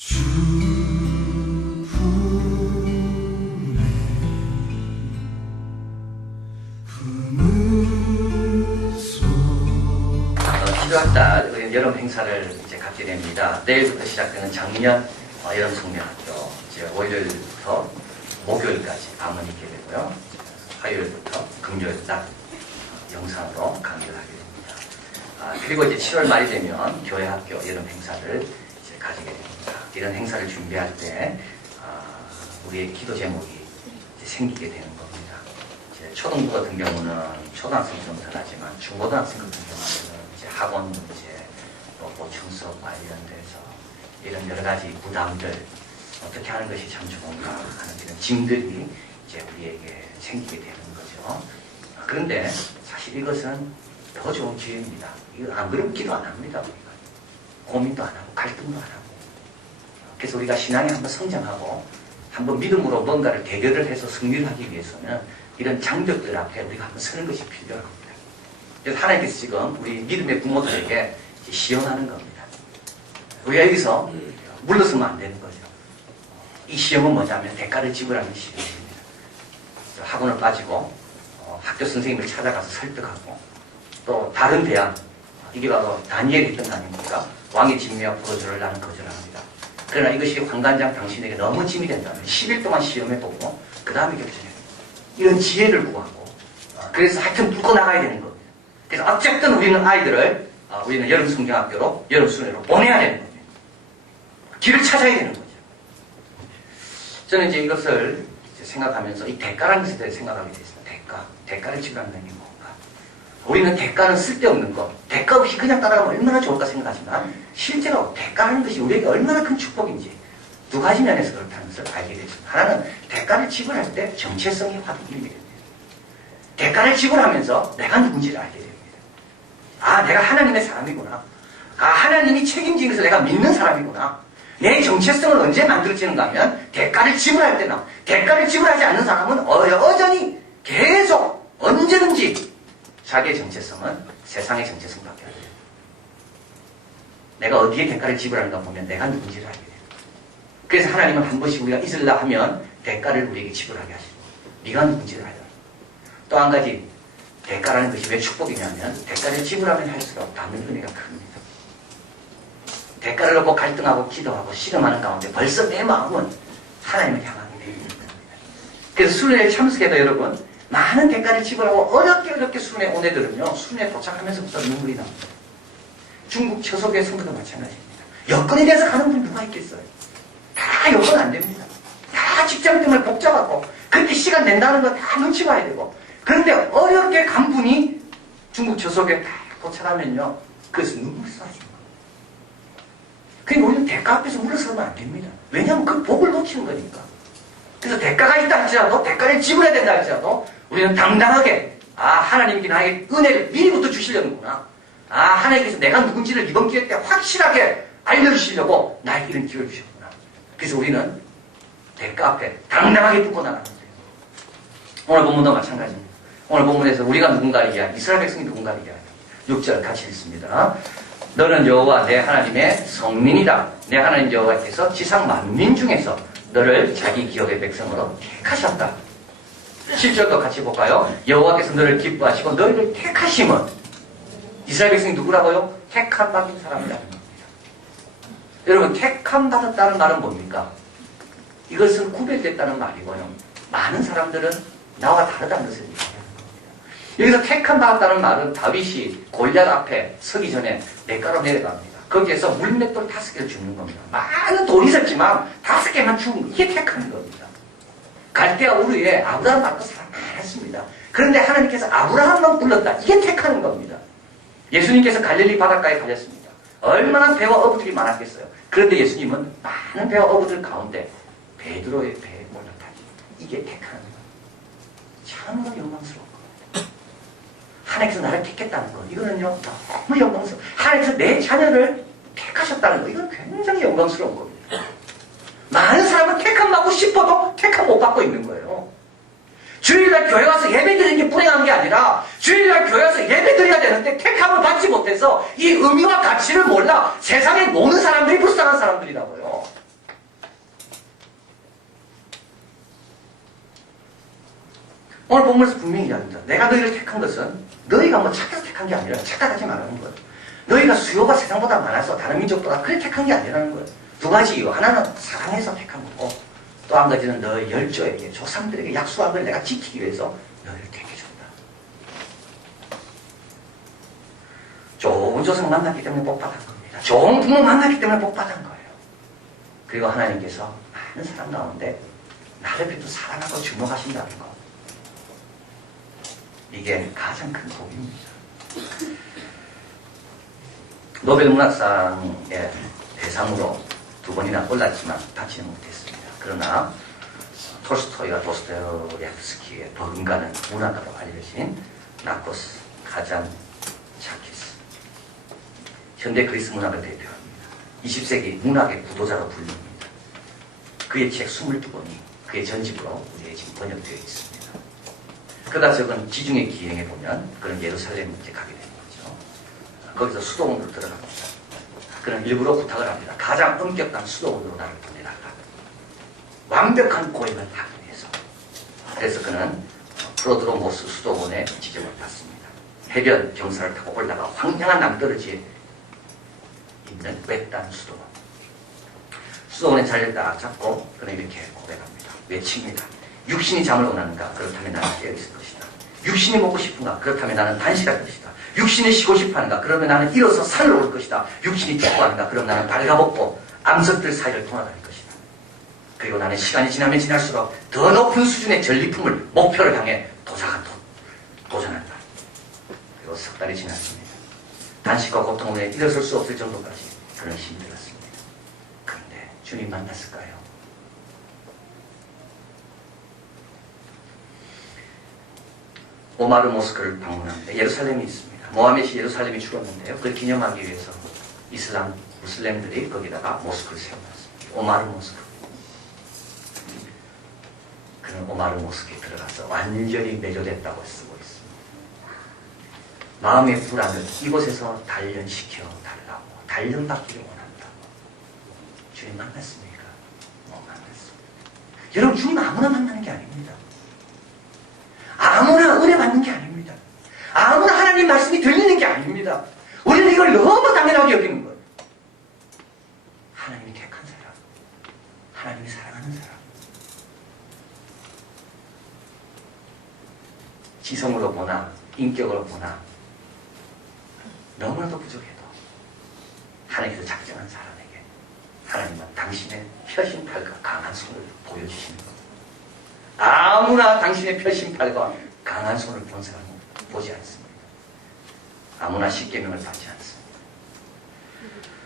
7월 달 여름 행사를 이제 갖게 됩니다. 내일부터 시작되는 작년 여름 성명학교 이제 월요일부터 목요일까지 밤은 있게 되고요. 화요일부터 금요일 날 영상으로 강의를 하게 됩니다. 그리고 이제 7월 말이 되면 교회 학교 여름 행사를 이제 가지게 됩니다. 이런 행사를 준비할 때 우리의 기도 제목이 이제 생기게 되는 겁니다. 이제 초등부 같은 경우는 초등학생 정도는 하지만 중고등학생 같은 경우는 이제 학원 문제, 또 보충 수업 관련돼서 이런 여러 가지 부담들 어떻게 하는 것이 참 좋은가 하는 이런 짐들이 이제 우리에게 생기게 되는 거죠. 그런데 사실 이것은 더 좋은 기회입니다. 이거 안 그러면 기도 안 합니다. 우리가 고민도 안 하고 갈등도 안 하고. 그래서 우리가 신앙에 한번 성장하고 한번 믿음으로 뭔가를 대결을 해서 승리를 하기 위해서는 이런 장벽들 앞에 우리가 한번 서는 것이 필요합니다. 그래서 하나님께서 지금 우리 믿음의 부모들에게 시험하는 겁니다. 우리가 여기서 물러서면 안 되는 거죠. 이 시험은 뭐냐면 대가를 지불하는 시험입니다. 학원을 빠지고 학교 선생님을 찾아가서 설득하고 또 다른 대안, 이게 바로 다니엘이 있던 거 아닙니까? 왕의 진미와 포도주를 나는 거절합니다. 그러나 이것이 황관장 당신에게 너무 짐이 된다면 10일 동안 시험해보고 그 다음에 결정해요. 이런 지혜를 구하고 그래서 하여튼 뚫고 나가야 되는 겁니다. 그래서 어쨌든 우리는 아이들을 우리는 여름 성경학교로 여름 순회로 보내야 되는 거죠. 길을 찾아야 되는 거죠. 저는 이제 이것을 생각하면서 이 대가라는 것에 대해 생각하게 됐습니다. 대가를 지불한다는 게 뭔가. 우리는 대가는 쓸데없는 것, 대가 없이 그냥 따라가면 얼마나 좋을까 생각하지만 실제로 대가라는 것이 우리에게 얼마나 큰 축복인지 두 가지 면에서 그렇다는 것을 알게 됐습니다. 하나는 대가를 지불할 때 정체성이 확 일게 됩니다. 대가를 지불하면서 내가 누군지를 알게 됩니다. 내가 하나님의 사람이구나. 하나님이 책임지면서 내가 믿는 사람이구나. 내 정체성을 언제 만들어지는가 하면 대가를 지불할 때나 대가를 지불하지 않는 사람은 여전히 계속 언제든지 자기의 정체성은 세상의 정체성밖에 안 돼요. 내가 어디에 대가를 지불하는가 보면 내가 누군지를 알게 돼요. 그래서 하나님은 한 번씩 우리가 잊으려 하면 대가를 우리에게 지불하게 하시고 네가 누군지를 알아요. 또 한 가지 대가라는 것이 왜 축복이냐면 대가를 지불하면 할수록 받는 은혜가 큽니다. 대가를 놓고 갈등하고 기도하고 씨름하는 가운데 벌써 내 마음은 하나님을 향하게 되어 있는 겁니다. 그래서 순회에 참석해도 여러분 많은 대가를 지불하고 어렵게 순회 온 애들은요 순회 도착하면서부터 눈물이 납니다. 중국 처소교회 성도도 마찬가지입니다. 여건에 대해서 가는 분 누가 있겠어요? 다 여건 안 됩니다. 다 직장 때문에 복잡하고 그렇게 시간 낸다는 거 다 눈치 봐야 되고 그런데 어렵게 간 분이 중국 처소교회 딱 도착하면요 그래서 눈물이 쏟아집니다. 그러니까 우리는 대가 앞에서 물러서면 안 됩니다. 왜냐하면 그 복을 놓치는 거니까. 그래서 대가가 있다 할지라도 대가를 지불해야 된다 할지라도 우리는 당당하게 하나님께 나에게 은혜를 미리부터 주시려는구나. 하나님께서 내가 누군지를 이번 기회 때 확실하게 알려주시려고 나에게 이런 기회를 주셨구나. 그래서 우리는 대가 앞에 당당하게 붙고 나가는 거예요. 오늘 본문도 마찬가지입니다. 오늘 본문에서 우리가 누군가를 얘기하니 이스라엘 백성이 누군가를 얘기하니 6절 같이 읽습니다. 너는 여호와 내 하나님의 성민이다. 내 하나님 여호와께서 지상 만민 중에서 너를 자기 기업의 백성으로 택하셨다. 7절도 같이 볼까요? 여호와께서 너를 기뻐하시고 너희를 택하심은 이스라엘 백성이 누구라고요? 택함 받은 사람이라는 겁니다. 여러분 택함 받았다는 말은 뭡니까? 이것은 구별됐다는 말이고요. 많은 사람들은 나와 다르다는 것을 얘기하는 겁니다. 여기서 택함 받았다는 말은 다윗이 골리앗 앞에 서기 전에 냇가로 내려갑니다. 거기에서 물맷돌 5개를 주는 겁니다. 많은 돌이 있었지만 5개만 주는 거. 이게 택하는 겁니다. 갈대아 우르에 아브라함 받고 사람 많았습니다. 그런데 하나님께서 아브라함만 불렀다. 이게 택하는 겁니다. 예수님께서 갈릴리 바닷가에 가셨습니다. 얼마나 배와 어부들이 많았겠어요. 그런데 예수님은 많은 배와 어부들 가운데 베드로의 배에 올라타기. 이게 택하는 겁니다. 참으로 영광스러운 겁니다. 하나님께서 나를 택했다는 것. 이거는요 너무 영광스러워. 하나님께서 내 자녀를 택하셨다는 것. 이건 굉장히 영광스러운 겁니다. 많은 사람은 택함 받고 싶어도 택함 못 받고 있는 거예요. 주일날 교회 와서 예배 드리는 게 불행한 게 아니라 주일날 교회 와서 예배 드려야 되는데 택함을 받지 못해서 이 의미와 가치를 몰라 세상에 노는 사람들이 불쌍한 사람들이라고요. 오늘 본문에서 분명히 이야기합니다. 내가 너희를 택한 것은 너희가 뭐 착해서 택한 게 아니라 착각하지 말라는 거예요. 너희가 수요가 세상보다 많아서 다른 민족보다 그래 택한 게 아니라는 거예요. 두 가지 이유. 하나는 사랑해서 택한 거고 또 한 가지는 너희 열조에게 조상들에게 약속한 걸 내가 지키기 위해서 너희를 택해준다. 좋은 조상 만났기 때문에 복받은 겁니다. 좋은 부모 만났기 때문에 복받은 거예요. 그리고 하나님께서 많은 사람 가운데 나를 그래도 사랑하고 주목하신다는 거. 이게 가장 큰 복입니다. 노벨 문학상의 대상으로 2번이나 올랐지만 받지는 못했습니다. 그러나 톨스토이와 도스토옙스키의 버금가는 문학가로 알려진 나코스 카잔차키스, 현대 그리스 문학을 대표합니다. 20세기 문학의 구도자로 불립니다. 그의 책 22권이 그의 전집으로 우리의 지금 번역되어 있습니다. 그러다 적은 지중해 기행에 보면 그런 예루살렘에 이제 가게 되는 거죠. 거기서 수도원으로 들어갑니다. 그는 일부러 부탁을 합니다. 가장 엄격한 수도원으로 나를 보내달라. 완벽한 고행을 하기 위해서. 그래서 그는 프로드로모스 수도원에 지정을 받습니다. 해변 경사를 타고 올라가 황량한 남떨어지에 있는 외딴 수도원. 수도원의 자리를 딱 잡고 그는 이렇게 고백합니다. 외칩니다. 육신이 잠을 원하는가? 그렇다면 나는 깨어있을 것이다. 육신이 먹고 싶은가? 그렇다면 나는 단식할 것이다. 육신이 쉬고 싶어하는가? 그러면 나는 일어서 산을 올 것이다. 육신이 축구하는가? 그럼 나는 발가벗고 암석들 사이를 돌아다닐 것이다. 그리고 나는 시간이 지나면 지날수록 더 높은 수준의 전리품을 목표를 향해 도전한다. 그리고 석 달이 지났습니다. 단식과 고통으로 일어설 수 없을 정도까지 그는 힘들었습니다. 그런데 주님 만났을까요? 오마르 모스크를 방문합니다. 예루살렘이 있습니다. 모하멧이 예루살렘이 죽었는데요. 그걸 기념하기 위해서 무슬림들이 거기다가 모스크를 세워놨습니다. 오마르 모스크. 그는 오마르 모스크에 들어가서 완전히 매료됐다고 쓰고 있습니다. 마음의 불안을 이곳에서 단련시켜 달라고, 단련받기를 원한다고. 주님 만났습니까? 만났습니다. 여러분, 주님 아무나 만나는 게 아닙니다. 아무나 은혜 받는 게 아닙니다. 아무나 하나님 말씀이 들리는 게 아닙니다. 우리는 이걸 너무 당연하게 여기는 거예요. 하나님이 택한 사람, 하나님이 사랑하는 사람. 지성으로 보나 인격으로 보나 너무나도 부족해도 하나님께서 작정한 사람에게 하나님은 당신의 펴신팔과 강한 손을 보여주시는 겁니다. 아무나 당신의 펴신팔과 강한 손을 본 사람은 보지 않습니다. 아무나 십계명을 받지 않습니다.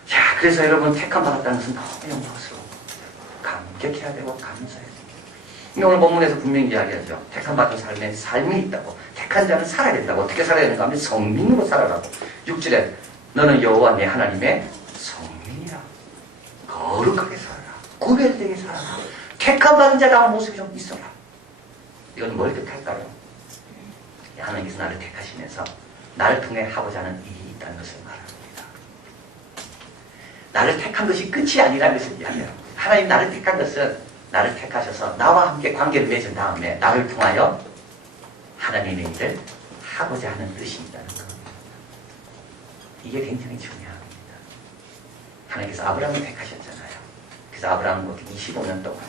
자, 그래서 여러분 택함 받았다는 것은 너무 영광스러워. 감격해야 되고 감사해야 돼요. 오늘 본문에서 분명히 이야기하죠. 택함 받은 삶에 삶이 있다고. 택한 자는 살아야 된다고. 어떻게 살아야 되는가 하면 성민으로 살아라고. 6절에 너는 여호와 내 하나님의 성민이라. 거룩하게 살아라. 구별되게 살아라. 택함 받은 자다운 모습이 좀 있어라. 이건 뭘 뜻할까요? 하나님께서 나를 택하시면서 나를 통해 하고자 하는 일이 있다는 것을 말합니다. 나를 택한 것이 끝이 아니라는 것을 이야기합니다. 하나님 나를 택한 것은 나를 택하셔서 나와 함께 관계를 맺은 다음에 나를 통하여 하나님의 일을 하고자 하는 뜻이 있다는 겁니다. 이게 굉장히 중요합니다. 하나님께서 아브라함을 택하셨잖아요. 그래서 아브라함과 25년 동안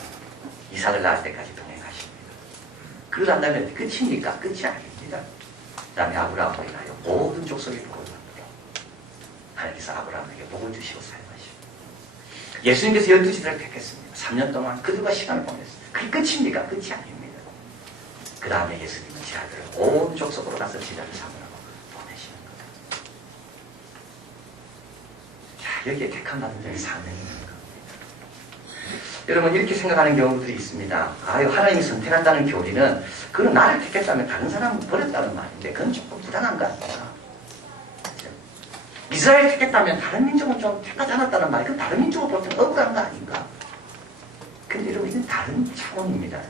이삭을 낳을 때까지 동행하십니다. 그러고 난 다음에 끝입니까? 끝이 아닙니다. 그 다음에 아브라함으로 인하여 모든 족속이 복을 받도록 하나님께서 아브라함에게 복을 주시고 사용하십니다. 예수님께서 12지들을 택했습니다. 3년 동안 그들과 시간을 보냈습니다. 그게 끝입니까? 끝이 아닙니다. 그 다음에 예수님은 제 아들을 온 족속으로 가서 제자를 삼으라고 보내시는 겁니다. 자, 여기에 택한 받은 자의 사명이 있는 겁니다. 여러분 이렇게 생각하는 경우들이 있습니다. 아유, 하나님이 선택한다는 교리는 그건 나를 택했다면 다른 사람은 버렸다는 말인데 그건 조금 부당한 거 아닙니까? 이스라엘 택했다면 다른 민족은 좀 택하지 않았다는 말이 그건 다른 민족을 볼 때는 억울한 거 아닌가? 근데 여러분 이건 다른 차원입니다.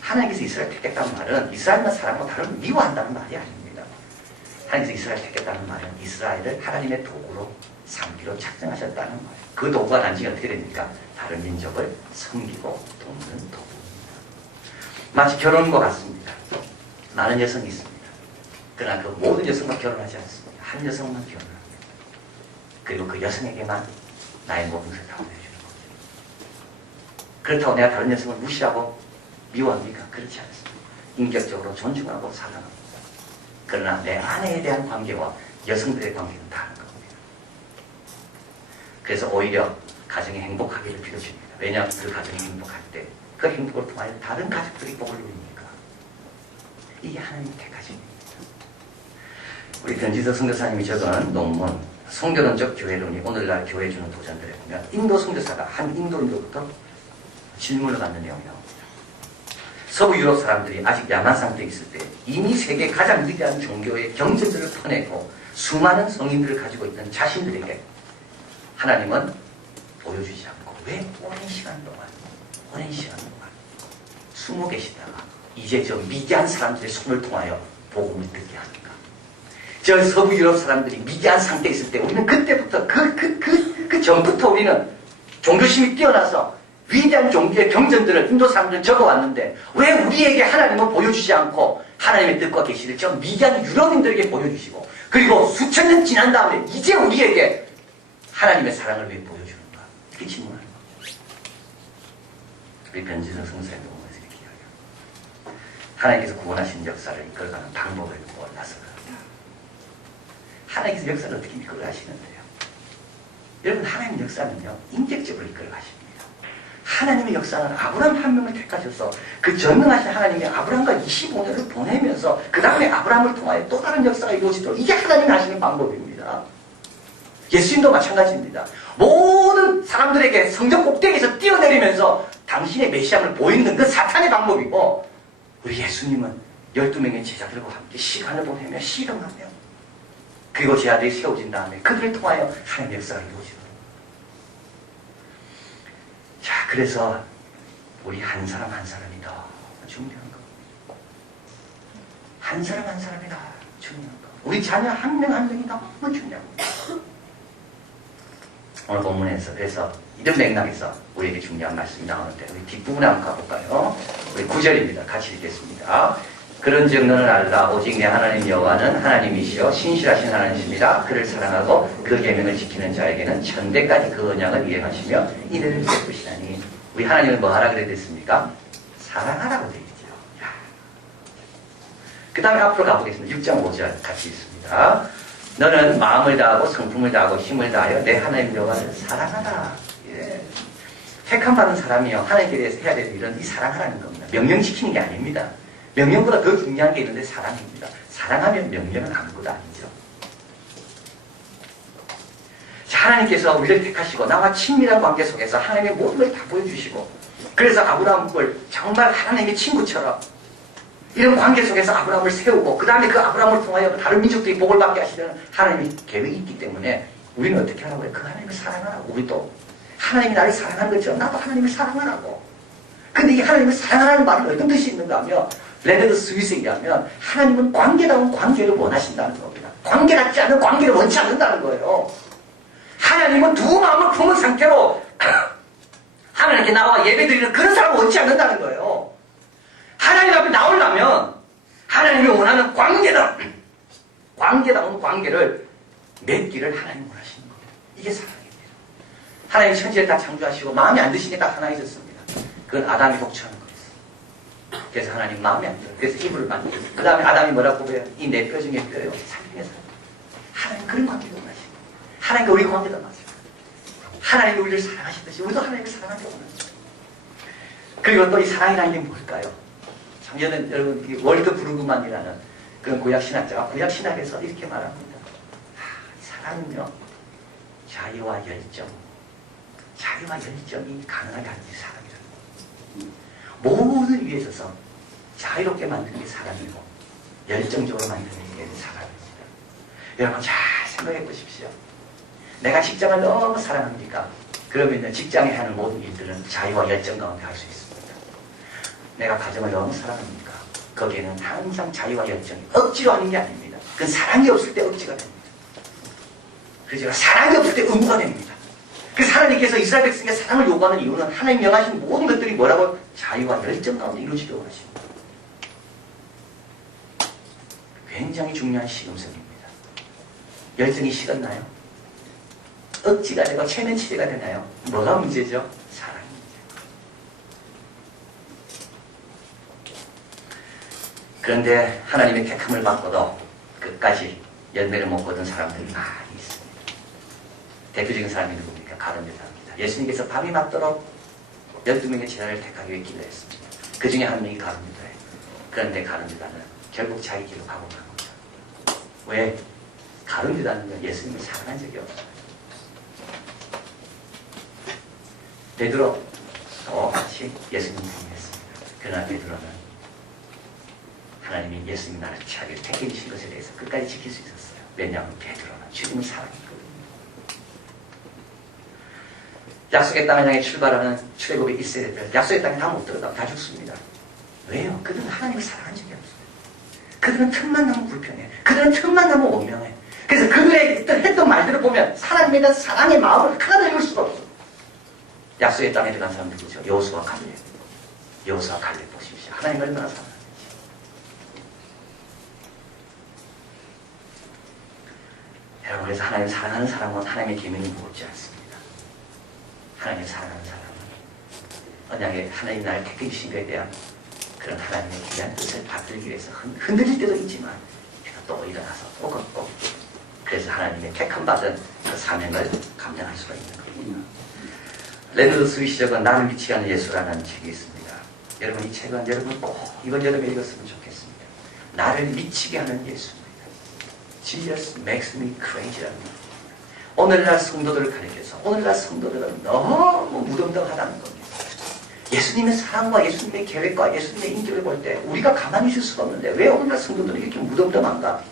하나님께서 이스라엘 택했다는 말은 이스라엘만 사랑하고 다른 미워한다는 말이 아닙니다. 하나님께서 이스라엘 택했다는 말은 이스라엘을 하나님의 도구로 삼기로 작정하셨다는 거예요. 그 도구가 난징이 어떻게 됩니까? 다른 민족을 섬기고 돕는 도구입니다. 마치 결혼과 같습니다. 많은 여성이 있습니다. 그러나 그 모든 여성과 결혼하지 않습니다. 한 여성만 결혼합니다. 그리고 그 여성에게만 나의 모든 것을 다 보여주는 겁니다. 그렇다고 내가 다른 여성을 무시하고 미워합니까? 그렇지 않습니다. 인격적으로 존중하고 사랑합니다. 그러나 내 아내에 대한 관계와 여성들의 관계는 다른 겁니다. 그래서 오히려 가정이 행복하기를 빌어줍니다. 왜냐하면 그 가정이 행복할 때 그 행복을 통하여 다른 가족들이 복을 누리니까. 이게 하나님의 택하심입니다. 우리 변지석 선교사님이 적은 논문 성결론적 교회론이 오늘날 교회 주는 도전들에 보면 인도 선교사가 한 인도인으로부터 질문을 받는 내용이 나옵니다. 서부 유럽 사람들이 아직 야만 상태에 있을 때 이미 세계 가장 위대한 종교의 경전들을 퍼내고 수많은 성인들을 가지고 있던 자신들에게 하나님은 보여주지 않고 왜 오랜 시간 동안 숨어 계시다가 이제 저 미개한 사람들의 손을 통하여 복음을 듣게 합니까? 저 서부 유럽 사람들이 미개한 상태에 있을 때 우리는 그때부터 그 전부터 우리는 종교심이 뛰어나서 위대한 종교의 경전들을 인도 사람들은 적어왔는데 왜 우리에게 하나님은 보여주지 않고 하나님의 뜻과 계시를 저 미개한 유럽인들에게 보여주시고 그리고 수천 년 지난 다음에 이제 우리에게 하나님의 사랑을 왜 보여주는가? 이렇게 질문하는 겁니다. 우리 변지석 성사의 논문에서 이렇게 이야기합니다. 하나님께서 구원하신 역사를 이끌어가는 방법을 몰라서 그럽니다. 하나님께서 역사를 어떻게 이끌어가시는데요? 여러분 하나님의 역사는요 인격적으로 이끌어가십니다. 하나님의 역사는 아브라함 한 명을 택하셔서 그 전능하신 하나님이 아브라함과 25년을 보내면서 그 다음에 아브라함을 통하여 또 다른 역사가 이루어지도록 이게 하나님이 하시는 방법입니다. 예수님도 마찬가지입니다. 모든 사람들에게 성전 꼭대기에서 뛰어내리면서 당신의 메시아를 보이는 그 사탄의 방법이고 우리 예수님은 12명의 제자들과 함께 시간을 보내며 실험하며 그리고 제 아들이 세워진 다음에 그들을 통하여 하나님의 역사가 이루어지도록. 자, 그래서 우리 한 사람 한 사람이 더 중요한 거. 한 사람 한 사람이 더 중요한 거. 우리 자녀 한 명 한 명이 너무 중요한 거. 오늘 본문에서 그래서 이런 맥락에서 우리에게 중요한 말씀이 나오는데 우리 뒷부분에 한번 가볼까요? 우리 9절입니다. 같이 읽겠습니다. 그런즉 너는 알라 오직 내 하나님 여호와는 하나님이시여 신실하신 하나님이십니다. 그를 사랑하고 그 계명을 지키는 자에게는 천대까지 그 언약을 이행하시며 이들을 베푸시나니. 우리 하나님은 뭐 하라 그래 됐습니까? 사랑하라고 되어 있죠. 그 다음에 앞으로 가보겠습니다. 6장 5절 같이 있습니다. 너는 마음을 다하고 성품을 다하고 힘을 다하여 내 하나님 여호와를 사랑하라. 예. 택함받은 사람이요 하나님께 대해서 해야 될 일은 이 사랑하라는 겁니다. 명령 지키는 게 아닙니다. 명령보다 더 중요한 게 있는데 사랑입니다. 사랑하면 명령은 아무것도 아니죠. 자, 하나님께서 우리를 택하시고 나와 친밀한 관계 속에서 하나님의 모든 걸 다 보여주시고 그래서 아브라함을 정말 하나님의 친구처럼 이런 관계 속에서 아브라함을 세우고 그 다음에 그 아브라함을 통하여 다른 민족들이 복을 받게 하시려는 하나님의 계획이 있기 때문에 우리는 어떻게 하라고 해요? 그 하나님을 사랑하라고. 우리도 하나님이 나를 사랑하는 것처럼 나도 하나님을 사랑하라고. 근데 이 하나님을 사랑하라는 말은 어떤 뜻이 있는가 하면 레네드 스윗에 의하면 하나님은 관계다운 관계를 원하신다는 겁니다. 관계 같지 않은 관계를 원치 않는다는 거예요. 하나님은 두 마음을 품은 상태로 하나님께 나와 예배드리는 그런 사람을 원치 않는다는 거예요. 하나님 앞에 나오려면 하나님이 원하는 관계다운 관계를 맺기를 하나님 원하시는 겁니다. 이게 사랑입니다. 하나님 천지를 다 창조하시고 마음에 안 드시는 게 딱 하나 있었습니다. 그건 아담이 독처하는 거였어요. 그래서 하나님 마음에 안 들어요. 그래서 이불을 만들어요. 그 다음에 아담이 뭐라고 그래요? 이 내 뼈 중에 뼈요. 살림의 사람. 하나님 그런 관계를 원하시는 거예요. 하나님과 우리 관계도 맞아요. 하나님이 우리를 사랑하시듯이 우리도 하나님을 사랑하게 원하죠. 그리고 또 이 사랑이라는 게 뭘까요? 작년에 여러분 월드 브루그만이라는 그런 구약신학자가 구약신학에서 이렇게 말합니다. 사랑은요 자유와 열정이 가능하게 하는 게 사랑이라는 거예요. 모든 위에 있어서 자유롭게 만드는 게 사랑이고 열정적으로 만드는 게 사랑입니다. 여러분 잘 생각해 보십시오. 내가 직장을 너무 사랑합니까? 그러면 직장에 하는 모든 일들은 자유와 열정 가운데 할 수 있습니다. 내가 가정을 너무 사랑합니까? 거기에는 항상 자유와 열정이 억지로 하는 게 아닙니다. 그건 사랑이 없을 때 억지가 됩니다. 그래서 사랑이 없을 때 의무가 됩니다. 그 하나님께서 이스라엘 백성에게 사랑을 요구하는 이유는 하나님 명하신 모든 것들이 뭐라고? 자유와 열정 가운데 이루어지려고 하십니다. 굉장히 중요한 시금석입니다. 열정이 식었나요? 억지가 되고 체면치레가 되나요? 뭐가 문제죠? 사랑이 문제. 그런데 하나님의 택함을 받고도 끝까지 열매를 못 거둔 사람들이 많이 있습니다. 대표적인 사람이 누굽니까? 가룟 유다입니다. 예수님께서 밤이 맞도록 12명의 제자를 택하기 위해 기도했습니다. 그 중에 한 명이 가룟 유다예요. 그런데 가룟 유다는 결국 자기 길로 가고 만 거죠. 왜? 가룟 유다는 예수님을 사랑한 적이 없어요. 베드로 똑같이 예수님 부인했습니다. 그러나 베드로는 하나님이 예수님이 나를 자기를 택해 주신 것에 대해서 끝까지 지킬 수 있었어요. 왜냐하면 베드로는 주님을 사랑했거든요. 약속의 땅을 향해 출발하는 출애굽의 1세대들, 약속의 땅에 다 못 들어가면 다 죽습니다. 왜요? 그들은 하나님을 사랑한 적이 없어요. 그들은 틈만 나면 불편해. 그들은 틈만 나면 원명해. 그래서 그들의 했던 말들을 보면 사람에 대한 사랑의 마음을 하나도 읽을 수가 없어. 약속의 땅에 들어간 사람들 보죠. 여호수아 갈렙. 여호수아 갈렙 보십시오. 하나님 얼마나 사랑하는지. 여러분, 그래서 하나님 사랑하는 사람은 하나님의 계명이 무겁지 않습니다. 하나님 사랑하는 사람은 언약에 하나님 나를 택해 주신 것에 대한 그런 하나님의 귀한 뜻을 받들기 위해서 흔들릴 때도 있지만 또 일어나서 또 걷고, 그래서 하나님의 택함받은 그 사명을 감당할 수가 있는 겁니다. 레너드 스위시저가 나를 미치게 하는 예수라는 책이 있습니다. 여러분, 이 책은 여러분 꼭 이번 여름에 읽었으면 좋겠습니다. 나를 미치게 하는 예수입니다. Jesus makes me crazy라는 겁니다. 오늘날 성도들을 가리켜서 오늘날 성도들은 너무 무덤덤하다는 겁니다. 예수님의 사랑과 예수님의 계획과 예수님의 인격을 볼 때 우리가 가만히 있을 수가 없는데 왜 오늘날 성도들이 이렇게 무덤덤한가?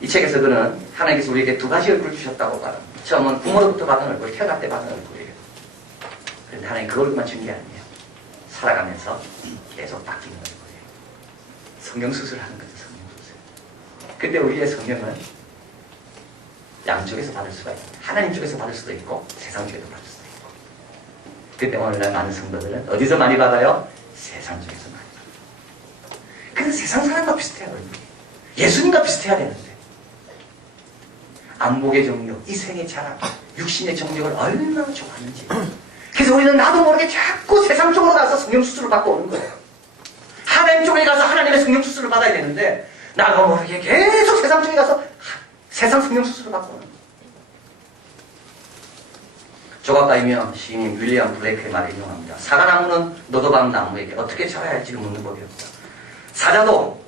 이 책에서 그는 하나님께서 우리에게 두 가지 얼굴을 주셨다고 말합니다. 처음은 부모로부터 받은 얼굴, 태어날 때 받은 얼굴이에요. 그런데 하나님 그 얼굴만 준 게 아니에요. 살아가면서 계속 바뀌는 얼굴이에요. 성경수술을 하는 거죠. 성경수술. 근데 우리의 성경은 양쪽에서 받을 수가 있고 하나님 쪽에서 받을 수도 있고 세상 쪽에서 받을 수도 있고. 근데 오늘날 많은 성도들은 어디서 많이 받아요? 세상 쪽에서 많이 받아요. 그래서 세상 사람과 비슷해요. 얼굴이. 예수님과 비슷해야 되는데 안목의 정력, 이생의 자랑, 육신의 정력을 얼마나 좋아하는지. 그래서 우리는 나도 모르게 자꾸 세상 쪽으로 가서 성령수술을 받고 오는 거예요. 하나님 쪽에 가서 하나님의 성령수술을 받아야 되는데 나도 모르게 계속 세상 쪽에 가서 세상 성령수술을 받고 오는 거예요. 조각가이며 시인인 윌리엄 블레이크의 말을 인용합니다. 사과나무는 너도박 나무에게 어떻게 자라야 할지를 묻는 법이 없다. 사자도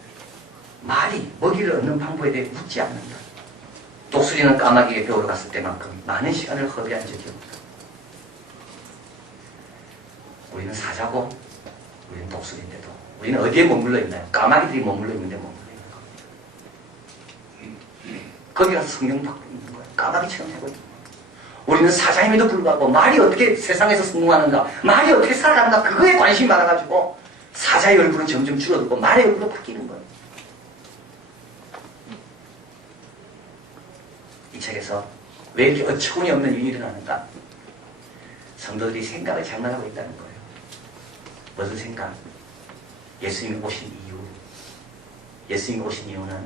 말이 먹이를 얻는 방법에 대해 묻지 않는다. 독수리는 까마귀에게 배우러 갔을 때만큼 많은 시간을 허비한 적이 없다. 우리는 사자고 우리는 독수리인데도 우리는 어디에 머물러 있나요? 까마귀들이 머물러 있는데 머물러 있는 겁니다. 거기 가서 성경 받고 있는 거예요. 까마귀처럼 하고 있는 거예요. 우리는 사자임에도 불구하고 말이 어떻게 세상에서 성공하는가, 말이 어떻게 살아가는가, 그거에 관심이 많아가지고 사자의 얼굴은 점점 줄어들고 말의 얼굴로 바뀌는 거예요. 이 책에서 왜 이렇게 어처구니 없는 일이 일어나는가? 성도들이 생각을 장난하고 있다는 거예요. 무슨 생각? 예수님이 오신 이유. 예수님이 오신 이유는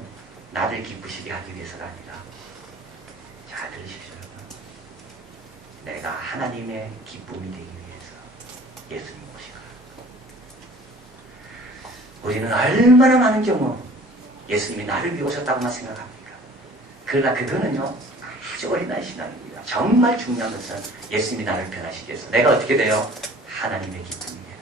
나를 기쁘시게 하기 위해서가 아니라, 잘 들으십시오, 여러분. 내가 하나님의 기쁨이 되기 위해서 예수님이 오신 거예요. 우리는 얼마나 많은 경우 예수님이 나를 위해 오셨다고만 생각합니다. 그러나 그거는요, 아주 어린아이 신앙입니다. 정말 중요한 것은 예수님이 나를 변화시키기 위해서 내가 어떻게 돼요? 하나님의 기쁨이 되는 거예요.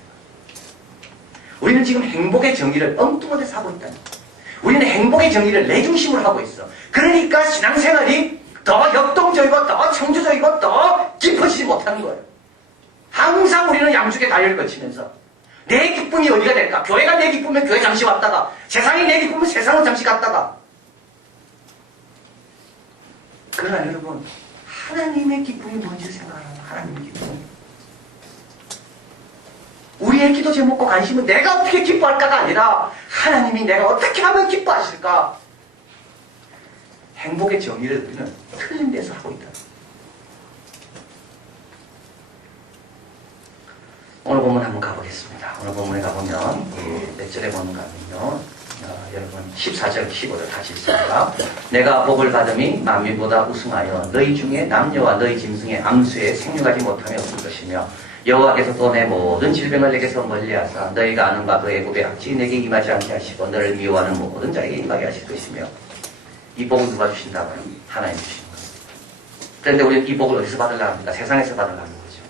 우리는 지금 행복의 정의를 엉뚱하게 하고 있다는 거예요. 우리는 행복의 정의를 내 중심으로 하고 있어. 그러니까 신앙생활이 더 역동적이고 더 창조적이고 더 깊어지지 못하는 거예요. 항상 우리는 양쪽의 다리를 거치면서 내 기쁨이 어디가 될까? 교회가 내 기쁨이면 교회 잠시 왔다가, 세상이 내 기쁨이면 세상은 잠시 갔다가. 그러나 여러분, 하나님의 기쁨이 뭔지 생각하라면 하나님의 기쁨. 우리의 기도 제목과 관심은 내가 어떻게 기뻐할까가 아니라 하나님이 내가 어떻게 하면 기뻐하실까. 행복의 정의를 우리는 틀린 데서 하고 있다. 오늘 본문 한번 가보겠습니다. 오늘 본문에 가보면 몇 절에 보는가 하면요, 여러분 14절 15절 같이 읽습니다. 내가 복을 받음이 만민보다 우승하여 너희 중에 남녀와 너희 짐승의 암수에 생육하지 못함이 없을 것이며 여호와께서 또 내 모든 질병을 내게서 멀리하사 너희가 아는 바 그 애굽의 악취 내게 임하지 않게 하시고 너를 미워하는 모든 자에게 임하게 하실 것이며 이 복을 누가 주신다고요? 하나님 주시는 거예요. 그런데 우리는 이 복을 어디서 받으려고 합니까? 세상에서 받으려고 하는 거죠.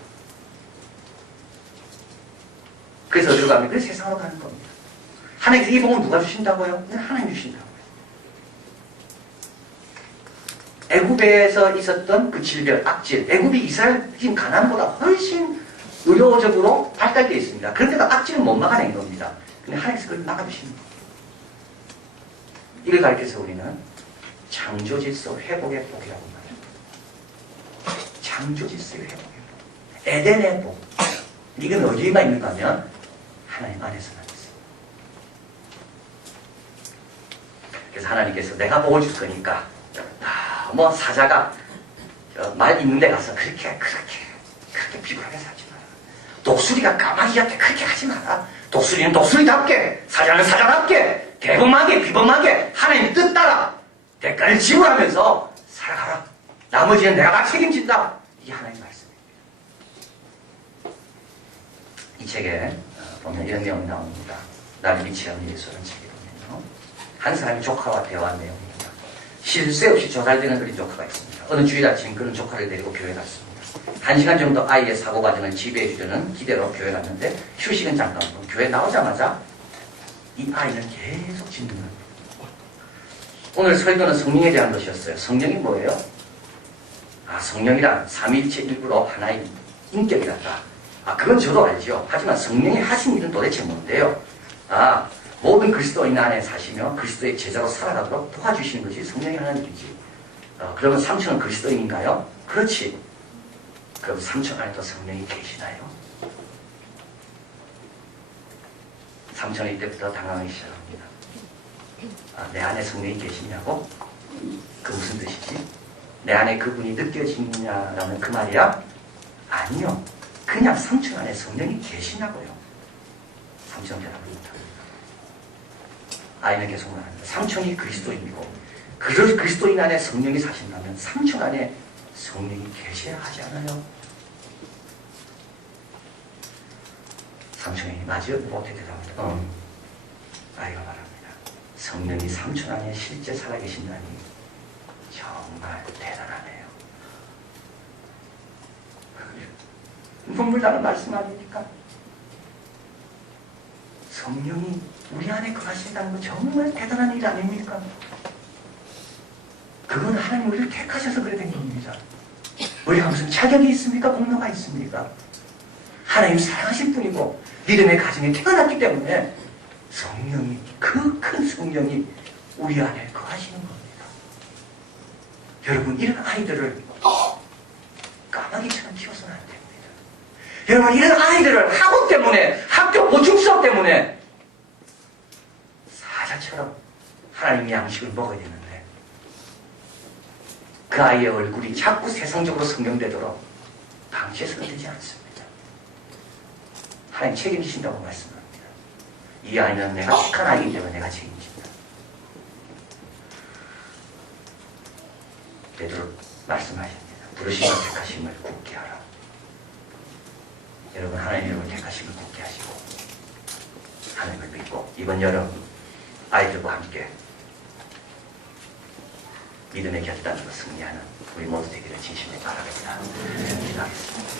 그래서 어디로 갑니까? 그래서 세상으로 가는 겁니다. 하나님께서 이 복을 누가 주신다고요? 하나님 주신다고요. 애굽에서 있었던 그 질병, 악질, 애굽이 이스라엘 지금 가나안보다 훨씬 의료적으로 발달되어 있습니다. 그런데도 악질은 못 막아낸 겁니다. 근데 하나님께서 그걸 막아주시는 거예요. 이걸 가르쳐서 우리는 창조질서 회복의 복이라고 말합니다. 창조질서의 회복의 복. 에덴의 복. 이건 어디에만 있는가 하면 하나님 안에서만 있어요. 그래서 하나님께서 내가 복을 줄 거니까 뭐 사자가 말 있는 데 가서 그렇게 비굴하게 살지 마라. 독수리가 까마귀한테 그렇게 하지 마라. 독수리는 독수리답게, 사자는 사자답게, 대범하게, 비범하게 하나님 뜻 따라 대가를 지불하면서 살아가라. 나머지는 내가 다 책임진다. 이게 하나님의 말씀입니다. 이 책에 보면 이런 내용이 나옵니다. 나를 미치는 예수라는 책에 보면요. 한 사람이 조카와 대화한 내용입니다. 쉴 새 없이 조달되는 그런 조카가 있습니다. 어느 주일 아침 그런 조카를 데리고 교회 갔습니다. 1시간 정도 아이의 사고 과정을 지배해 주려는 기대로 교회 갔는데 휴식은 잠깐. 교회 나오자마자 이 아이는 계속 짓는 겁니다. 오늘 설교는 성령에 대한 것이었어요. 성령이 뭐예요? 성령이란 삼위일체 일부로 하나의 인격이란다. 그건 저도 알죠. 하지만 성령이 하신 일은 도대체 뭔데요? 모든 그리스도인 안에 사시며 그리스도의 제자로 살아가도록 도와주시는 것이 성령이 하는 일이지. 그러면 삼촌은 그리스도인인가요? 그렇지. 그럼 삼촌 안에도 성령이 계시나요? 삼촌은 이때부터 당황하기 시작합니다. 내 안에 성령이 계시냐고? 그 무슨 뜻이지? 내 안에 그분이 느껴지느냐라는 그 말이야? 아니요. 그냥 삼촌 안에 성령이 계시냐고요. 삼촌 대답을 못합니다. 아이는 계속 말합니다. 삼촌이 그리스도인이고 그리스도인 안에 성령이 사신다면 삼촌 안에 성령이 계셔야 하지 않아요? 삼촌이 맞아? 못해 대답합니다. 아이가 말합니다. 성령이 삼촌 안에 실제 살아계신다니 정말 대단하네요. 눈물 나는 말씀 아닙니까? 성령이 우리 안에 거하신다는 건 정말 대단한 일 아닙니까? 그건 하나님 우리를 택하셔서 그래 된 겁니다. 우리가 무슨 자격이 있습니까? 공로가 있습니까? 하나님 사랑하신 분이고 믿음의 가정에 태어났기 때문에 성령이, 그 큰 성령이 우리 안에 거하시는 겁니다. 여러분, 이런 아이들을 까마귀처럼 키워서는 안 됩니다. 여러분, 이런 아이들을 학원 때문에, 학교 보충 수업 때문에 사자처럼 하나님의 양식을 먹어야 되는데 그 아이의 얼굴이 자꾸 세상적으로 성형되도록 방치해서는 되지 않습니다. 하나님 책임지신다고 말씀합니다. 이 아이는 내가 택한 아이이기 때문에 내가 책임진다. 베드로 말씀하십니다. 부르심을 택하심을 굳게 하라. 여러분, 하나님을 택하심을 굳게 하시고 하나님을 믿고 이번 여름 아이들과 함께 믿음의 결단으로 승리하는 우리 모두 되기를 진심으로 바라겠습니다. 기도하겠습니다.